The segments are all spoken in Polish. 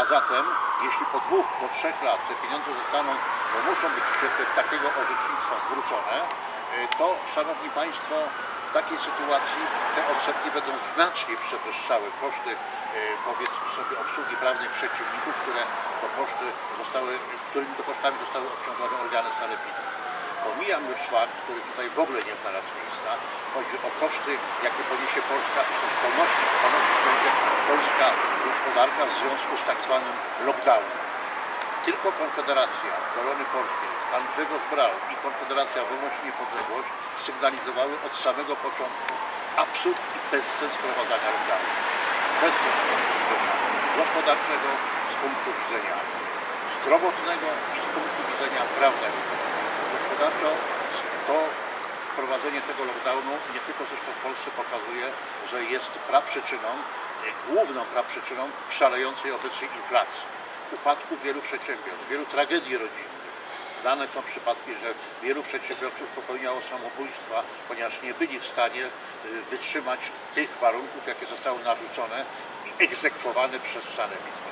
A zatem, jeśli po dwóch, po trzech lat te pieniądze zostaną, bo muszą być w świetle takiego orzecznictwa zwrócone, y, to, Szanowni Państwo, w takiej sytuacji te odsetki będą znacznie przewyższały koszty, y, powiedzmy sobie, obsługi prawnej przeciwników, które to koszty zostały, którymi to kosztami zostały obciążone organy sanepidu. Pomijam już fakt, który tutaj w ogóle nie znalazł miejsca. Chodzi o koszty, jakie poniesie Polska, czy też ponosi, ponosić będzie polska gospodarka w związku z tak zwanym lockdownem. Tylko Konfederacja Korony Polskiej, pan Grzegorz Braun i Konfederacja Wolność i Niepodległość sygnalizowały od samego początku absurd i bezsens wprowadzania lockdownu. Bezsens gospodarczego, z punktu widzenia zdrowotnego i z punktu widzenia prawnego. Gospodarczo to wprowadzenie tego lockdownu nie tylko zresztą w Polsce pokazuje, że jest praprzyczyną, główną praprzyczyną szalejącej obecnej inflacji, upadku wielu przedsiębiorstw, wielu tragedii rodzinnych. Znane są przypadki, że wielu przedsiębiorców popełniało samobójstwa, ponieważ nie byli w stanie y, wytrzymać tych warunków, jakie zostały narzucone i egzekwowane przez sanepid.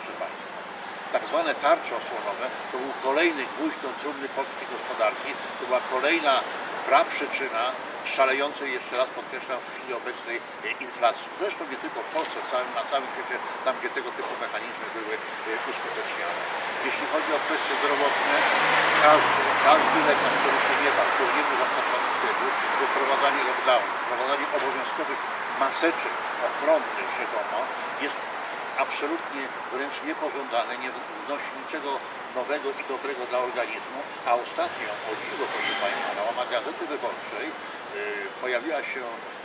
Tak zwane tarcze osłonowe to był kolejny gwóźdź do trumny polskiej gospodarki, to była kolejna praprzyczyna szalejącej, jeszcze raz podkreślam, w chwili obecnej e, inflacji. Zresztą nie tylko w Polsce, w na całym świecie, tam gdzie tego typu mechanizmy były e, uskuteczniane. Jeśli chodzi o kwestie zdrowotne, każdy, każdy lekarz, który się nie bał, który nie był zastosowany twierdził, że wprowadzanie lockdownu, wprowadzanie obowiązkowych maseczek ochronnych rzekomo jest absolutnie wręcz niepożądane, nie wnosi niczego nowego i dobrego dla organizmu, a ostatnio, o dziwo proszę Państwa, na łamach Gazety Wyborczej yy, pojawiła się,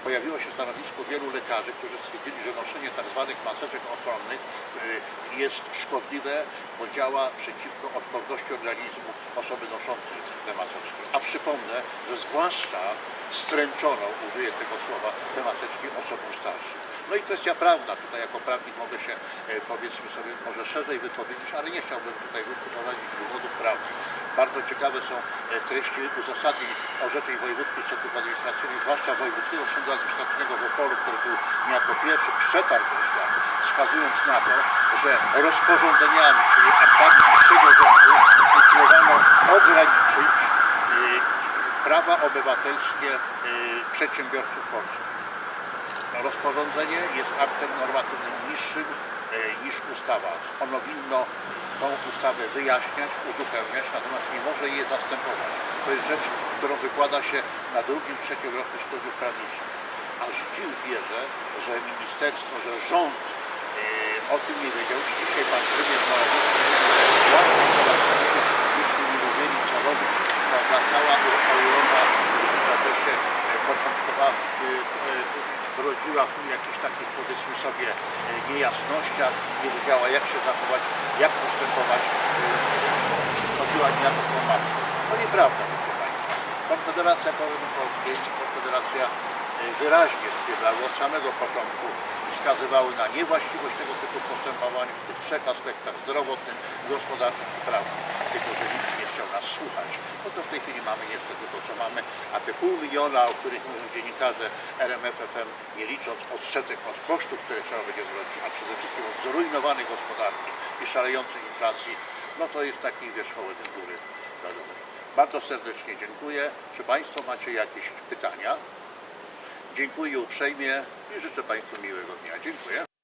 pojawiło się stanowisko wielu lekarzy, którzy stwierdzili, że noszenie tzw. maseczek ochronnych jest szkodliwe, bo działa przeciwko odporności organizmu osoby noszącej te. A przypomnę, że zwłaszcza stręczoną, użyję tego słowa, te maseczki osobom starszym. No i kwestia prawna, tutaj jako prawnik mogę się e, powiedzmy sobie może szerzej wypowiedzieć, ale nie chciałbym tutaj wyprowadzić dowodów prawnych. Bardzo ciekawe są e, treści uzasadnień orzeczeń wojewódzkich sądów administracyjnych, zwłaszcza Wojewódzkiego Sądu Administracyjnego w Opolu, który był niejako pierwszy przetarł ten świat, wskazując na to, że rozporządzeniami, czyli aktami niższego rzędu usiłowano ograniczyć e, prawa obywatelskie e, przedsiębiorców polskich. Rozporządzenie jest aktem normatywnym niższym niż ustawa. Ono winno tą ustawę wyjaśniać, uzupełniać, natomiast nie może jej zastępować. To jest rzecz, którą wykłada się na drugim, trzecim roku studiów prawniczych. Aż dziw bierze, że ministerstwo, że rząd e, o tym nie wiedział i dzisiaj pan premier Morawiecki jeśli nie wiedzieli co robić, prawda, cała Europa w zakresie początkowa e, e, brodziła w jakichś takich powiedzmy sobie e, niejasnościach, nie wiedziała jak się zachować, jak postępować, chodziła na dyplomację. To nieprawda, proszę Państwa. Konfederacja Korony Polskiej, Konfederacja wyraźnie stwierdzała od samego początku, wskazywały na niewłaściwość tego typu postępowań w tych trzech aspektach zdrowotnym, gospodarczym i prawnym. Tylko, że nas słuchać. No to w tej chwili mamy niestety to, co mamy, a te pół miliona, o których mówią dziennikarze RMF FM, nie licząc odsetek od kosztów, które trzeba będzie zwrócić, a przede wszystkim od zrujnowanej gospodarki i szalejącej inflacji, no to jest taki wierzchołek z góry. Bardzo serdecznie dziękuję. Czy Państwo macie jakieś pytania? Dziękuję uprzejmie i życzę Państwu miłego dnia. Dziękuję.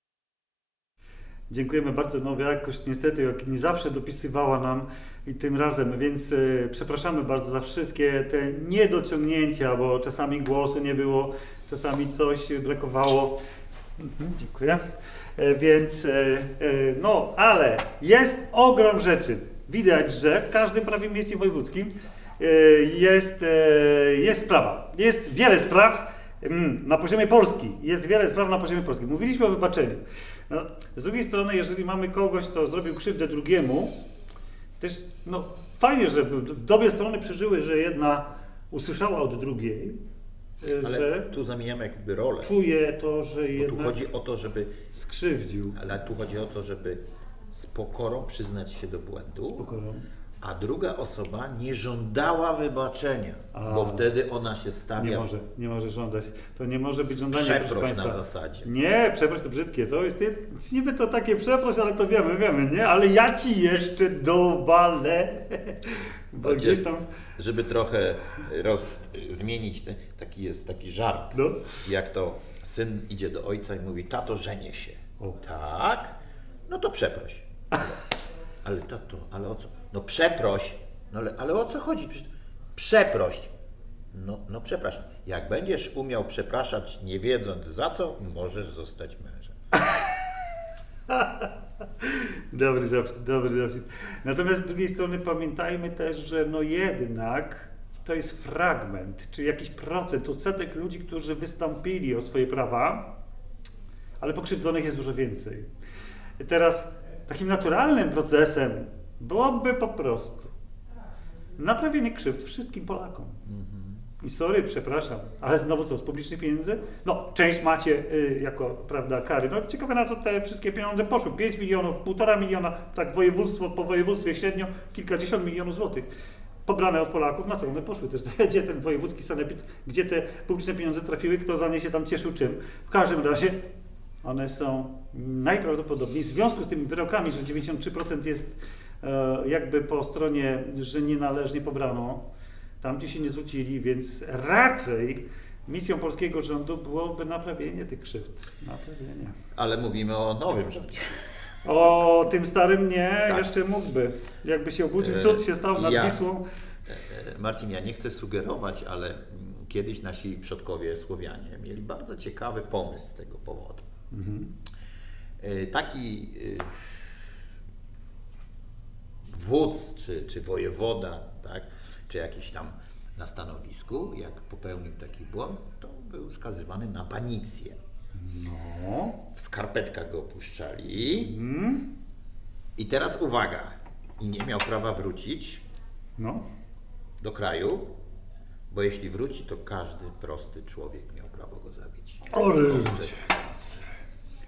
Dziękujemy bardzo. No jakoś niestety jak nie zawsze dopisywała nam i tym razem, więc e, przepraszamy bardzo za wszystkie te niedociągnięcia, bo czasami głosu nie było, czasami coś brakowało. Mhm, dziękuję. E, więc e, no, ale jest ogrom rzeczy. Widać, że w każdym prawie mieście wojewódzkim jest, jest sprawa. Jest wiele spraw mm, na poziomie Polski. Jest wiele spraw na poziomie Polski. Mówiliśmy o wybaczeniu. No, z drugiej strony, jeżeli mamy kogoś, kto zrobił krzywdę drugiemu, też no, fajnie, że w dobie strony przeżyły, że jedna usłyszała od drugiej, e, Ale że tu zamieniamy jakby rolę. czuje to, że Bo tu jednak chodzi o to, żeby. skrzywdził Ale tu chodzi o to, żeby z pokorą przyznać się do błędu, z pokorą. A druga osoba nie żądała wybaczenia, A. bo wtedy ona się Nie stawia może, nie może żądać. To nie może być żądanie, Przeproś na zasadzie. Nie, przeproś to brzydkie. To jest niby to takie przeproś, ale to wiemy, wiemy, nie? Ale ja ci jeszcze dowalę. Bo Będzie- gdzieś tam. żeby trochę roz, zmienić, ten, taki jest taki żart, No. jak to syn idzie do ojca i mówi, tato, żenię się. O. Tak? No to przeproś. Ale, ale tato, ale o co? No przeproś. No ale, ale o co chodzi? Przeproś. No, no przepraszam. Jak będziesz umiał przepraszać, nie wiedząc za co, możesz zostać mężem. Dobry żart, dobry żart. Natomiast z drugiej strony pamiętajmy też, że no jednak to jest fragment, czy jakiś procent, odsetek ludzi, którzy wystąpili o swoje prawa, ale pokrzywdzonych jest dużo więcej. I teraz takim naturalnym procesem byłoby po prostu naprawienie krzywd wszystkim Polakom. I sorry, przepraszam, ale znowu co, z publicznych pieniędzy? No, część macie y, jako, prawda, kary. No, ciekawe na co te wszystkie pieniądze poszły. 5 milionów, 1,5 miliona, tak województwo po województwie średnio kilkadziesiąt milionów złotych pobrane od Polaków. Na co one poszły też? Gdzie ten wojewódzki sanepid, gdzie te publiczne pieniądze trafiły, kto za nie się tam cieszył czym? W każdym razie one są najprawdopodobniej w związku z tymi wyrokami, że 93% jest jakby po stronie, że nienależnie pobrano, tam gdzie się nie zwrócili, więc raczej misją polskiego rządu byłoby naprawienie tych krzywd. Naprawienie. Ale mówimy o nowym rządzie. O tym starym nie, Tak. jeszcze mógłby. Jakby się obudził, E, cud się stał nad ja- Wisłą. E, Marcin, ja nie chcę sugerować, ale kiedyś nasi przodkowie Słowianie mieli bardzo ciekawy pomysł z tego powodu. E, Taki e, wódz czy, czy wojewoda, tak, czy jakiś tam na stanowisku, jak popełnił taki błąd, to był skazywany na banicję. No. W skarpetkach go opuszczali. Mm. I teraz uwaga, i nie miał prawa wrócić, No. do kraju, bo jeśli wróci, to każdy prosty człowiek miał prawo go zabić. O,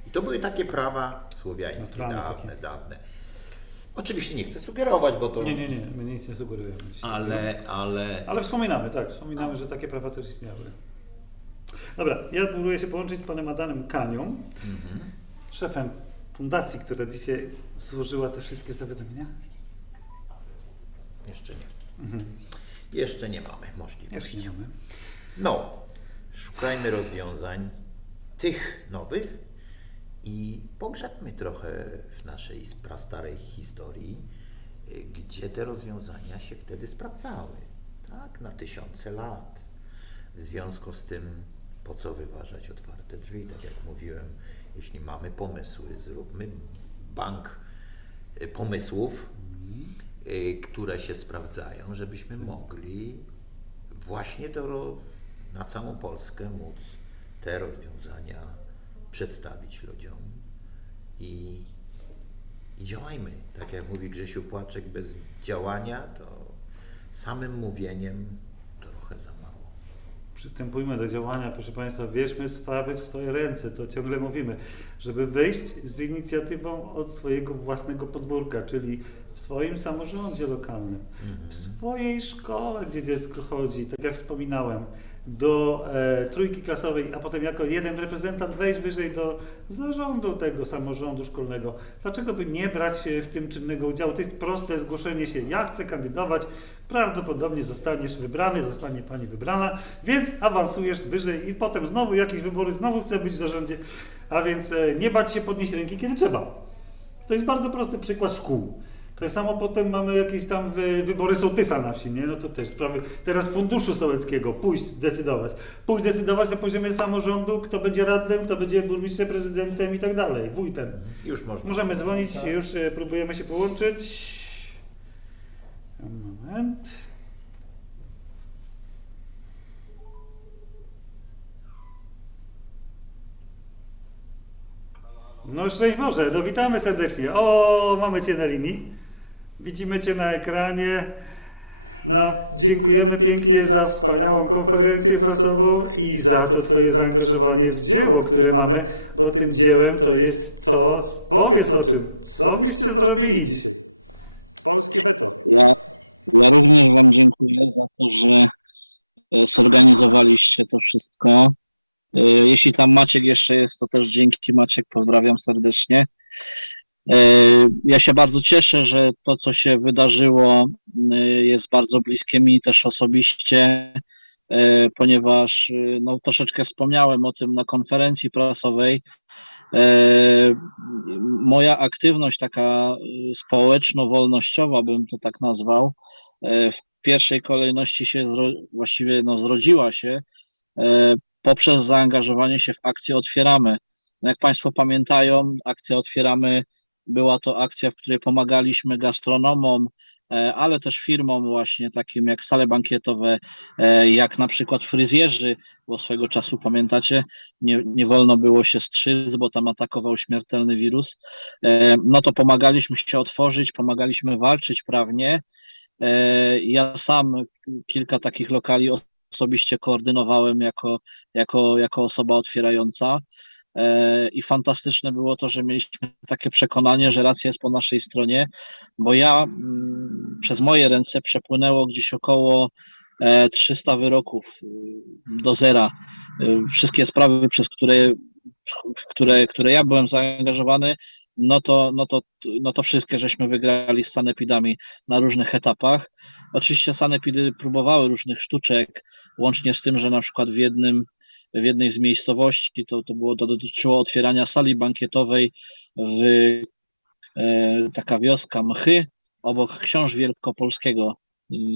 I to były takie prawa słowiańskie, Naturalne dawne, takie. dawne. Oczywiście nie chcę sugerować, bo to... Nie, nie, nie, my nic nie sugerujemy. Ale, ale... Ale wspominamy, tak, wspominamy, że takie prawa też istniały. Dobra, ja próbuję się połączyć z panem Adanem Kanią, Mhm. szefem fundacji, która dzisiaj złożyła te wszystkie zawiadomienia. Jeszcze nie. Jeszcze nie mamy Jeszcze możliwości. nie mamy. No, szukajmy rozwiązań tych nowych i pogrzebmy trochę w naszej prastarej historii, y, gdzie te rozwiązania się wtedy sprawdzały. Tak, na tysiące lat. W związku z tym, po co wyważać otwarte drzwi? Tak jak mówiłem, jeśli mamy pomysły, zróbmy bank y, pomysłów, y, które się sprawdzają, żebyśmy mogli właśnie ro- na całą Polskę móc te rozwiązania przedstawić ludziom i, i działajmy. Tak jak mówi Grzesiu Płaczek, bez działania to samym mówieniem trochę za mało. Przystępujmy do działania, proszę Państwa, bierzmy sprawy w swoje ręce, to ciągle mówimy, żeby wyjść z inicjatywą od swojego własnego podwórka, czyli w swoim samorządzie lokalnym, w swojej szkole, gdzie dziecko chodzi, tak jak wspominałem, do e, trójki klasowej, a potem jako jeden reprezentant wejść wyżej do zarządu tego samorządu szkolnego. Dlaczego by nie brać w tym czynnego udziału? To jest proste zgłoszenie się. Ja chcę kandydować, prawdopodobnie zostaniesz wybrany, zostanie pani wybrana, więc awansujesz wyżej i potem znowu jakieś wybory, znowu chcę być w zarządzie, a więc e, nie bać się podnieść ręki, kiedy trzeba. To jest bardzo prosty przykład szkół. Tak samo potem mamy jakieś tam wy, wybory sołtysa na wsi, nie? No to też sprawy. Teraz funduszu sołeckiego, pójść decydować. Pójść decydować na poziomie samorządu, kto będzie radnym, kto będzie burmistrzem, prezydentem i tak dalej, wójtem. Już można. Możemy dzwonić, już e, próbujemy się połączyć. Moment. No szczęść Boże, no witamy serdecznie. O, mamy Cię na linii. Widzimy Cię na ekranie. No, dziękujemy pięknie za wspaniałą konferencję prasową i za to Twoje zaangażowanie w dzieło, które mamy, bo tym dziełem to jest to, powiedz o czym, co byście zrobili dzisiaj? Polskie weto. Ja Ja również Wam dziękuję za to, że e, zorganizowaliście to wszystko. E, Jeśli tam Maciek jeszcze jest, to też dzięki Maciek, pozdrawiam serdecznie. E, Ja się bardzo cieszę, że to, co się wydarzyło, e, jest bardzo bliskie mi też osobiście, e, ponieważ no, troszeczkę wspomniałem o tym na konferencji prasowej. Moja aktywność taka społeczno-wolnościowa, bym to tak nazwał, w pierwszej kolejności się właściwie no, zrodziła się poprzez zaangażowanie się w akcję Otwieramy. No, jak Państwo pamiętają, akcja Otwieramy była to akcja, w której pomagaliśmy gastronomom, e, ale też firmom właśnie takim jak sale bankietowe, e, jak na przykład fryzjerzy, bo swego czasu pamiętacie, nie, nie wolno było się strzyc, bo tam atakował śmiertelny wirus. E, No to pomagaliśmy się otworzyć, pomagaliśmy walczyć prawnie. Ja sam kilka takich lokali osobiście koordynowałem jako, jako, jako osoba otwierająca. E, I fantastyczne było to, że mieliśmy takie przekonanie, że racja jest po naszej stronie, bo ja mm, przez moje ręce przepłynęło gdzieś około e, 300 wyroków y, do zera. Y, Wszystkie sprawy, przez które, które, które ja byłem zaangażowany, no to, no, to, no to wszystkie żeśmy wygrali z sanepidami na różnych etapach. Oczywiście sanepidy próbowały różnych sztuczek, łącznie z tym, że na przykład w jednym w jednej z miejscowości, to, to było, to dotyczyło otwierania sali bankietowej w e, taka wioska Mchy, obok Książ Wielkopolskiego,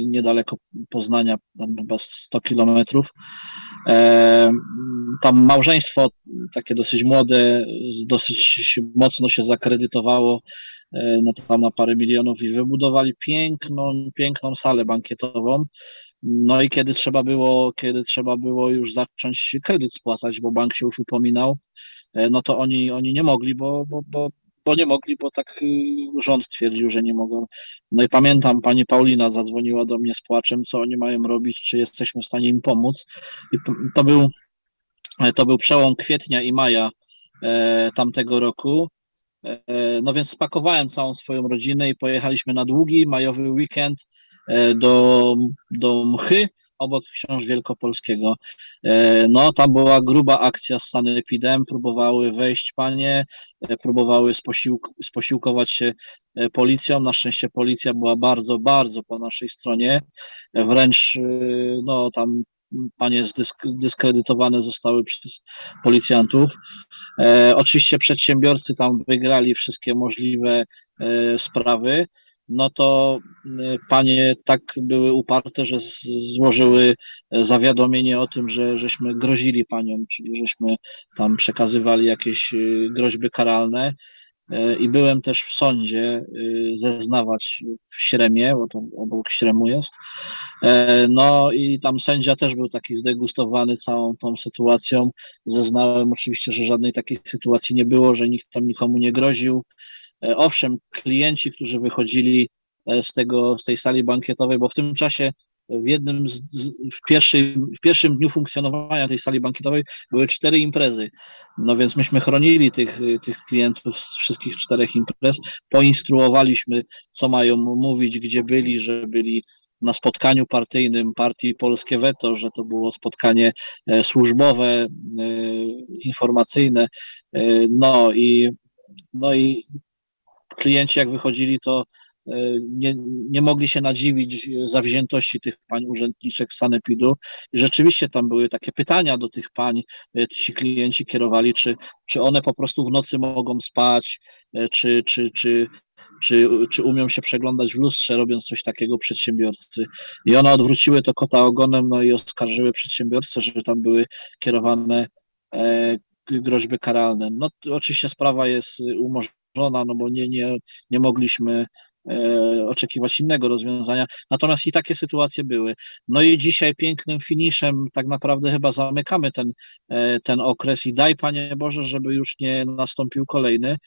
niedaleko Poznania, tam chyba 100 kilometrów. E, tam małżeństwo, takie dosyć młode, dosyć mocno się zakredytowało e, to tam na parę milionów i wybudowali piękną, piękną salę bankietową. No i kiedy trzeba było, kiedy trzeba było już zacząć kredyt spłacać, bo bank się już upominał, e, no to oni, oni nie mogli, bo, bo, bo, bo nie mogli, bo tak y, rząd twierdził, że nie mogą. No i pamiętam, pani Paulina zadzwoniła do mnie z płaczem, co oni mają robić, czy jesteśmy w stanie im pomóc. I to był, e, to był przełom kwietnia i maja e, tamtego roku. No więc spakowałem całą swoją rodzinę i pojechaliśmy na długi majowy weekend do, do Mchy obok Książ Wielkopolskiego. E, No tam była gruba akcja z sanepidem, próbowały wejść panie, e, próbowały sposiłk, sposiłkować się e, policją. Na szczęście policja była bardzo, bardzo po naszej stronie. E, Wręcz e, no tam panie zdysk- dyskredytowane zostały przez policjantów. E, oczywiście przedsiębiorcy tam wygrali wszystkie możliwe e, sprawy, no to e, panie tak były uparte, że złożyły e, zawiadomienie o tym, że żeśmy grozili paniom, czyli żeśmy tam przekazywali jakieś e, groźby karalne. E, I byłem też w sądzie e, zeznawać w Śremie, bo to obok Śremu jest. E, No i tam sędzia też był taki zdegustowany całą tą sytuacją. Zeznałem oczywiście, że żadnej takiej sytuacji nie było, że nikt tam nikomu nie groził. E, Owszem, klienci, którzy wychodzili e, z, tego, z tej sali bankietowej, bo w tym czasie w jednym z, w, pierwszym, w pierwszym dniu funkcjonowania tej sali bankietowej były cztery imprezy. No więc myśmy chronili tych, tych klientów z wszystkich czterech imprez, poinstruowaliśmy, co mają mówić, gdzie byli, że byli na spotkaniu partyjnym partii Polskie Weto, że to było spotkanie e, służbowe, e, informacyjne. E, No i, no i klienci jak wychodzili, to e, nie, nie mogli się nadziwić zawziętości tych pań urzędniczek z Sanepidu. I rzeczywiście tam były takie pytania do tych pań, e, ci klienci kierowali, czy, czy one po prostu w nocy mogą spać, e, czy, czy, czy, czy, czy umią się przeglądać w lustrze, robiąc coś takiego przedsiębiorcy. I one odwróciły to kota ogonem, no i oskarżyły przedsiębiorcę, że tam były kierowane e, groźby karalne. No oczywiście sprawa jest y, no bo nie, nie, nie mogliśmy e, oczekiwać innego rozwiązania. Natomiast i takie sytuacje były. No i dzisiaj pięknym finiszem tak naprawdę chyba zamykamy ten, e, ten okres i daj Panie Boże, żeby już nie nastąpił kolejny,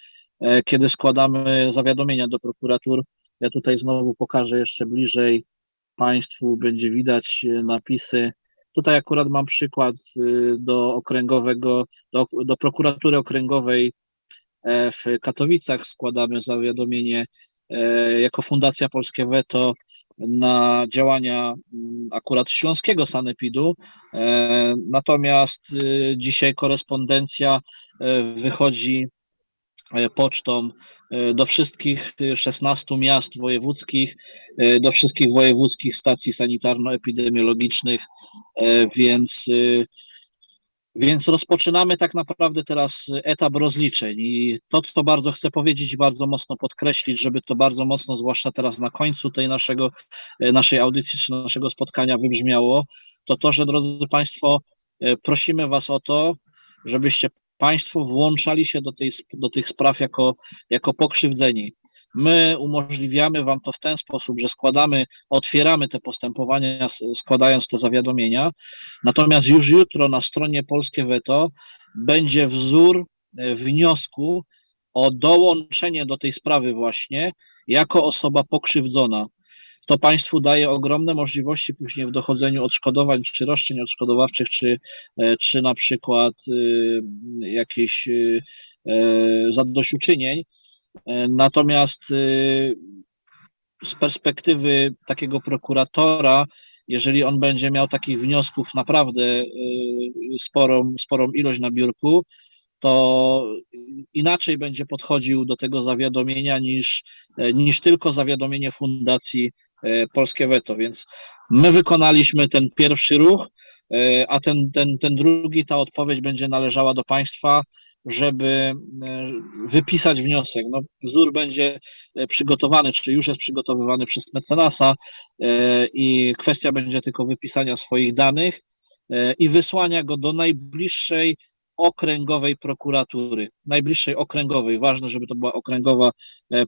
e, kiedy składamy zawiadomienia do prokuratur. Ja tutaj znowu pokażę jeszcze bliżej Państwu, będzie widać napisy. Tutaj akurat mam przykład do okręgowego, do, do prokuratury okręgowej w Katowicach składamy zawiadomienie e, jako Fundacja Polskie Weto na działania mm, akurat śląskiego sanepidu. E, Natomiast y, dzisiaj korespondencja e, wychodzi e, pocztą e, do wszystkich y, 16 miast wojewódzkich, e, do wszystkich wojewódzkich stacji sanitarno-epidemiologicznych, e, więc y, więc rozpoczynamy tak naprawdę teraz etap rozliczeń i to, co bardzo chcę powiedzieć bardzo mocno podkreślić, żeby to bardzo mocno, zwłaszcza teraz na końcu tej naszego, e, naszej audycji czy naszego spotkania wybrzmiało, to to, że drodzy Państwo, e, prosimy Was o to, żebyście Państwo włączali się do, tej, do tych spraw jako, jako pokrzywdzeni. My umożliwiamy Wam to w ten sposób, że składamy, otwieramy te postępowania, składając te zawiadomienia, Natomiast już jutro na stronie Polskie Weto będzie wzór e, wniosku o dołączenie do tej sprawy właśnie jako osoba pokrzywdzona. To państwu daje ogromne możliwości później w dochodzeniu odszkodowań, czy roszczeń odszkodowawczych, czy, e, czy na przykład y, jakichś y, e, zadośćuczynień. E, Natomiast y, z perspektywy takiego prokuratora, jeżeli on będzie miał takich wniosków naprawdę y, sporą, sporą ilość na biurku, to inaczej będzie podchodził do tego zawiadomienia niż, e, niż tylko zawiadomienie Fundacji e, Polskie Weto. Więc my wykonaliśmy ten pierwszy ruch, a ten, ten, ten drugi, ta odpowiedź będzie należała do państwa, żeby e, wypisać wniosek. No, wzór będzie e, przygotowany, czy już jest przygotowywany przez mecenasa e, i kwestia będzie tylko wypisania swoich danych i wysłania go do najbliższej okręgowej prokuratury. Najbliższej okręgowej. Ważne, żeby to była okręgowa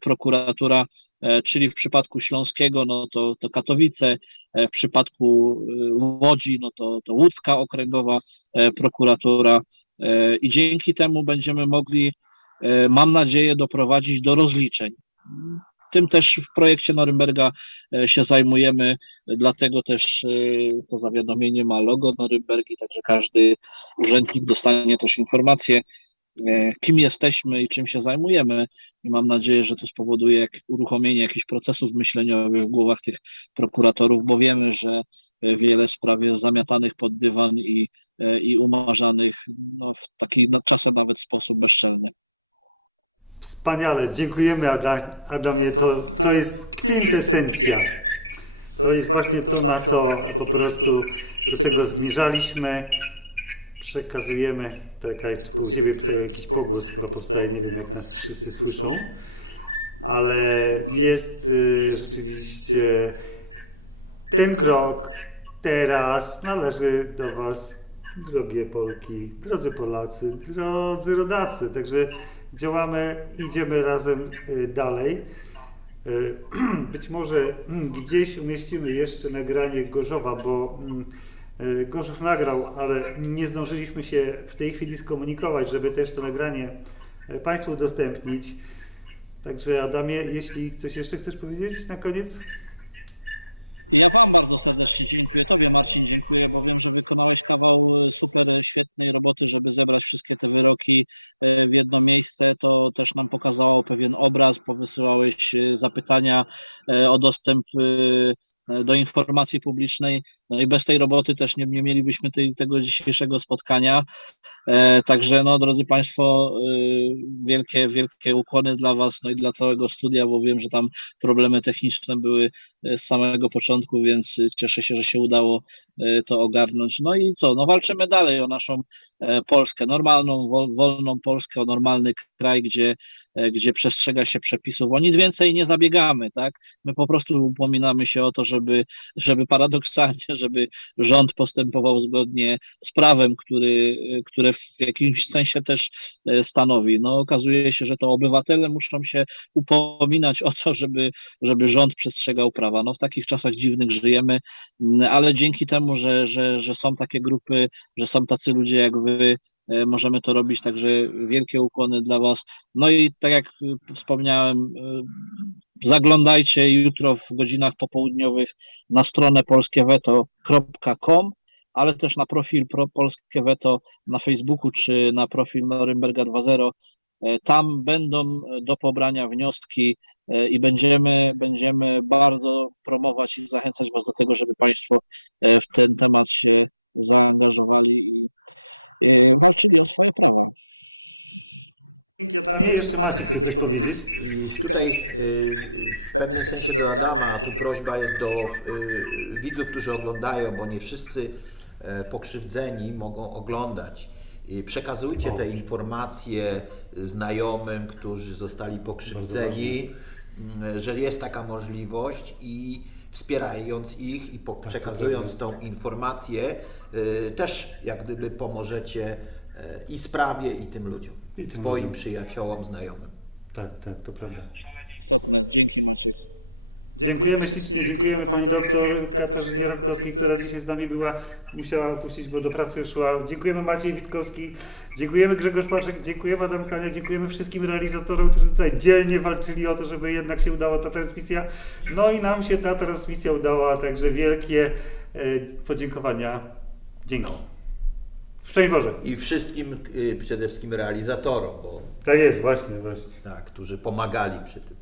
prokuratura, czyli w przypadku Śląskiego, no to, to Katowice, w przypadku Łodzi, no to, to łódzka okręgowa prokuratura i dzięki temu będziemy mogli, e, mam nadzieję, doprowadzić do rozliczeń. Tym też w projekcie Norymberga e, się zajmujemy, dlatego też e, to zawiadomienie ma logo Norymbergi, także każdy urzędnik dostanie też informację, e, kim jesteśmy i czym się zajmujemy. I mam nadzieję, że to spowoduje uruchomienie jakichś procesów myśleniowych w głowach tych prokuratorów, bo wiemy, że e, wiele spraw jest zamiatanych pod dywan i, e, i umarzanych no, w taki no, czasem nawet sposób bezczelny. Wspaniale, dziękujemy Adam, Adamie. To, to jest kwintesencja. To jest właśnie to, na co po prostu, do czego zmierzaliśmy. Przekazujemy, czekaj, tylko u Ciebie tutaj jakiś pogłos chyba powstaje, nie wiem jak nas wszyscy słyszą, ale jest y, rzeczywiście ten krok teraz należy do Was, drogie Polki, drodzy Polacy, drodzy rodacy. Także działamy, idziemy razem y, dalej. Y, Być może mm, gdzieś umieścimy jeszcze nagranie Gorzowa, bo mm, y, Gorzów nagrał, ale nie zdążyliśmy się w tej chwili skomunikować, żeby też to nagranie Państwu udostępnić. Także Adamie, jeśli coś jeszcze chcesz powiedzieć na koniec? Ja Wam bardzo serdecznie dziękuję. Tobie, Marcin, dziękuję, bo wiem, że wykonałeś kawał e, super e, świetnej roboty, żeby zebrać wszystkie te wyroki e, w jedno miejsce. To też nam pokazało pewien obraz. Powysyłałeś zapytania o dostęp do informacji publicznej. No i bez tej roboty też nie, nie mielibyśmy tej, tego dzisiejszego spotkania. E, Także, no, drodzy Państwo, e, wielkie, wielkie ukłony dla Was, no i dla całego studia, bo wiem, że tam problemy techniczne były e, z samego początku, więc e, cieszę się, że się udało e, to ogarnąć. No i co? No walczymy dalej o naszą Polskę, normalną, wol- wolną Polskę, o normalny kraj, gdzie, gdzie przestrzega się przepisów. O nic więcej nie zabiegamy, tak? My po prostu upominamy się o to, żeby, żeby paradoksalnie, żeby rząd postępował zgodnie z prawem, który, które w jakimś sensie też e, stanowi. No okazuje się, że to obywatele muszą się upominać o to, żeby, żeby rząd przestrzegał prawa. No w takich czasach dziwnych żyjemy, ale dzięki temu, że, że, że są takie grupy, że są tacy ludzie jak wy, e, możemy to robić, także wielkie ukłony dla was. No i tak jak wspomniałem, e, zaglądajcie jutro w godzinach popołudniowych na stronę polskieweto.com, ale też na profil Pro Polskie Weto na Facebooku czy na profil Norymberga 2.0 E, Tam będą do pobrania wnioski e, i będziemy, będziemy bardzo promować i zachęcać Was do tego, żeby Państwo e, w ten temat się zaangażowali i e, walczyli o swoje prawa. Dzięki Adamie. Jeszcze Maciek chce coś powiedzieć. Tutaj y, w pewnym sensie do Adama, a tu prośba jest do y, widzów, którzy oglądają, bo nie wszyscy pokrzywdzeni mogą oglądać. Y, Przekazujcie te informacje znajomym, którzy zostali pokrzywdzeni, że jest taka możliwość i wspierając ich i po, przekazując tą informację, y, też jak gdyby pomożecie i sprawie, i tym ludziom, I tym Twoim przyjaciołom, znajomym. Tak, tak, to prawda. Istotne. Dzięki Maciek. Dziękujemy ślicznie, dziękujemy pani doktor Katarzynie Radkowskiej, która dzisiaj z nami była, musiała opuścić, bo do pracy szła. Dziękujemy Maciej Witkowski, dziękujemy Grzegorz Paczek, dziękujemy Adam Kania, dziękujemy wszystkim realizatorom, którzy tutaj dzielnie walczyli o to, żeby jednak się udała ta transmisja. No i nam się ta transmisja udała, także wielkie e, podziękowania. Dzięki. Szczęść Boże. I wszystkim y, przede wszystkim realizatorom, bo Tak jest, właśnie, właśnie. tak, którzy pomagali przy tym.